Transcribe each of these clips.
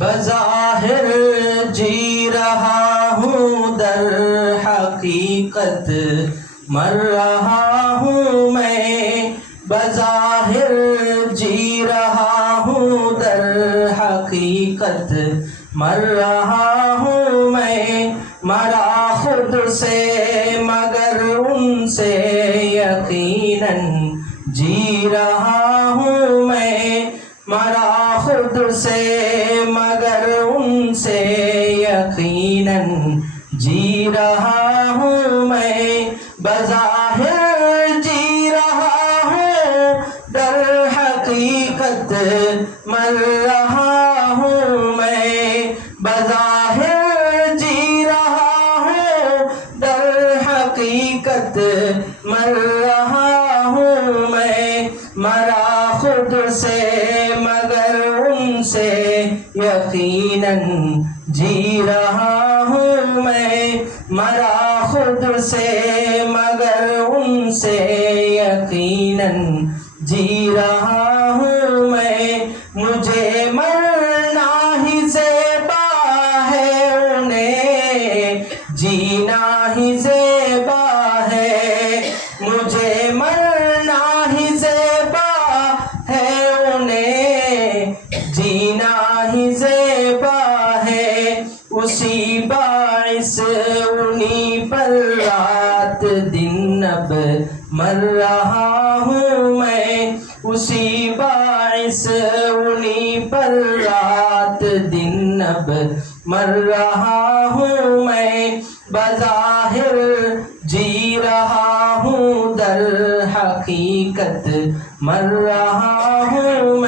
بظاہر جی رہا ہوں در حقیقت مر رہا ہوں میں، بظاہر جی رہا ہوں در حقیقت مر رہا ہوں میں، مرا خود سے مگر ان سے یقیناً جی رہا ہوں میں، مرا خود سے مگر ان سے یقیناً جی رہا ہوں میں، بظاہر جی رہا ہوں در حقیقت مر رہا ہوں میں، بظاہر جی رہا ہوں در حقیقت مر رہا ہوں میں، مرا خود سے مگر ان سے یقیناً جی رہا ہوں میں، مرا خود سے مگر ان سے یقیناً جی رہا ہوں میں، مجھے مرنا ہی زیبا ہے انہیں جینا ہی زیبا ہے، مجھے مرنا ہی زیبا ہے انہیں جینا ہی زیبا ہے، اسی باعث انہی پر رات دن اب مر رہا ہوں میں، اسی باعث انہی پر رات دن اب مر رہا ہوں میں، بظاہر جی رہا ہوں در حقیقت مر رہا ہوں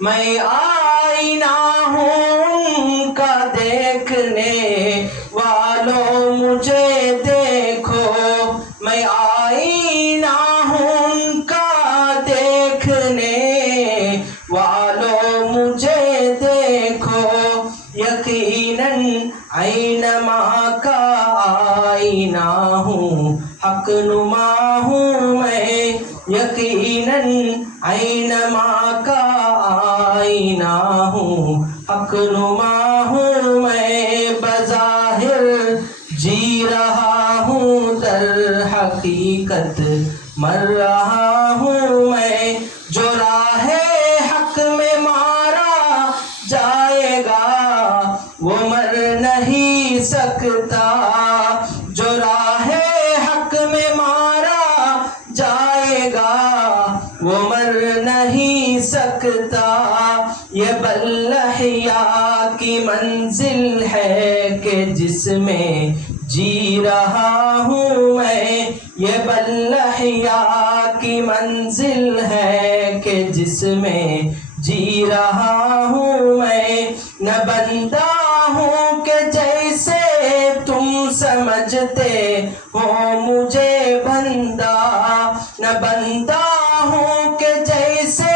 میں آئینہ ہوں ان کا دیکھنے والوں مجھے دیکھو، میں آئینہ ہوں ان کا دیکھنے والوں مجھے دیکھو، یقیناً اینما کا آئینہ ہوں حق نما ہوں میں، یقیناً اینما کا آئینہ ہوں حق نما ہوں میں، بظاہر جی رہا ہوں در حقیقت مر رہا ہوں میں، جو راہ حق میں مارا جائے گا وہ مر نہیں سکتا، جو راہ حق میں مارا جائے گا وہ مر نہیں سکتا، یہ بلحیا کی منزل ہے کہ جس میں جی رہا ہوں میں، یہ بلحیا کی منزل ہے کہ جس میں جی رہا ہوں میں، نہ بندہ ہوں کہ جیسے تم سمجھتے ہو مجھے بندہ، نہ بندہ ہوں کہ جیسے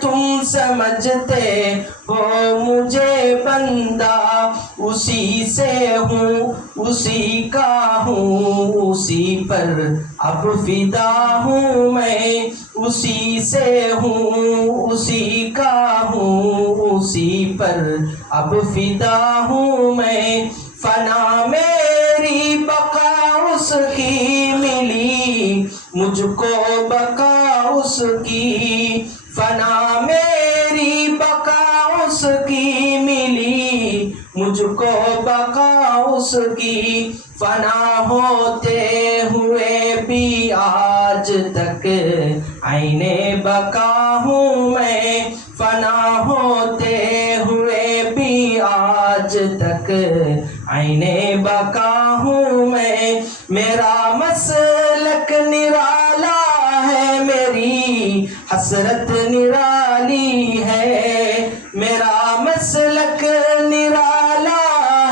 تم سمجھتے ہو مجھے بندہ، اسی سے ہوں اسی کا ہوں اسی پر اب فدا ہوں میں، اسی سے ہوں اسی کا ہوں اسی پر اب فدا ہوں میں، فنا میری بقا اس کی ملی مجھ کو بقا اس کی، فنا میری بقا اس کی ملی مجھ کو بقا اس کی، فنا ہوتے ہوئے بھی آج تک عین بقا ہوں میں، فنا ہوتے ہوئے بھی آج تک عین بقا ہوں میں، میرا مسلک نرالا ہے میری حسرت نرالی ہے، میرا مسلک نرالا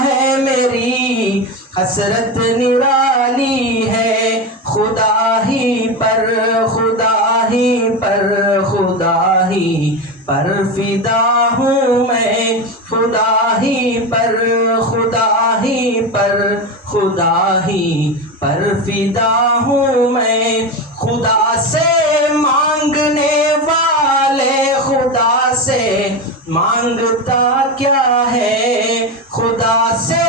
ہے میری حسرت نرالی ہے، خدا ہی پر خدا ہی پر خدا ہی پر فدا ہوں میں، خدا ہی پر خدا ہی پر خدا ہی پر فدا ہوں میں، خدا سے مانگنے والے خدا سے مانگتا کیا ہے خدا سے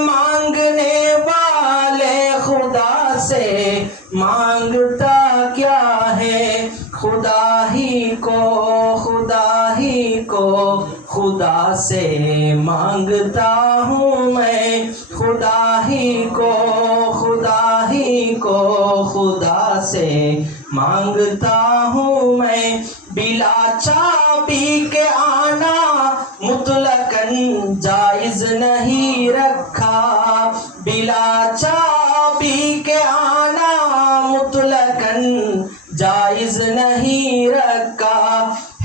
مانگنے والے خدا سے مانگتا کیا ہے خدا ہی کو خدا سے مانگتا ہوں میں خدا ہی کو خدا سے مانگتا ہوں میں بلا چابی کے آنا مطلقاً جائز نہیں رکھا بلا چابی کے آنا مطلقاً جائز نہیں رکھا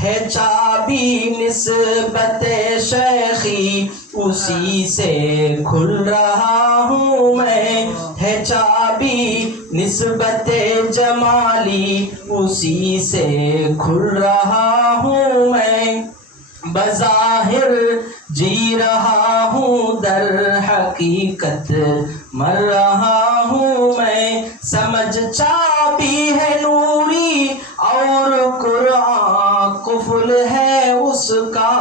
ہے چابی نسبت شیخی اسی سے کھل رہا ہوں میں ہے چابی نسبت جمالی اسی سے کھل رہا ہوں میں بظاہر جی رہا ہوں در حقیقت مر رہا ہوں میں سمجھ چابی ہے نوری اور قرآن قفل ہے اس کا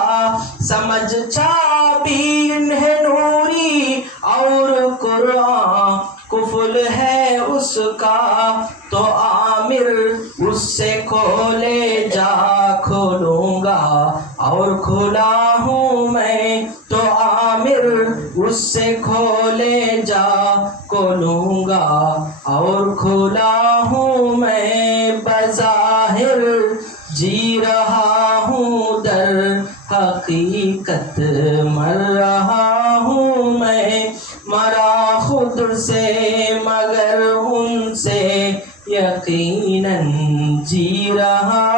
سمجھ چابی ہے نوری اور قرآن قفل ہے اس کا تو عامر اس سے کھولے جا کھولوں گا اور کھلا ہوں میں تو عامر اس سے کھولے جا کھولوں گا اور کھلا ہوں میں بظاہر جی رہا ہوں در حقیقت مر رہا ہوں میں مرا خود سے مگر ان سے یقیناً جی رہا